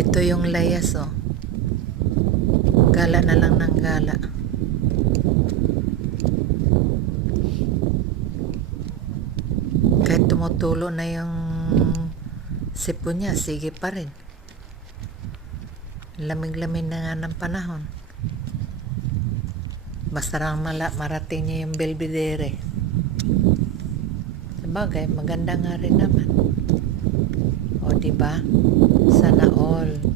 Ito yung layas, oh. Gala na lang ng gala. Kahit tumutulo na yung sipon niya, sige pa rin. Lamig-lamig na nga ng panahon. Basta lang marating niya yung Belvedere. Sabagay, maganda nga rin naman. O, diba? Sana all.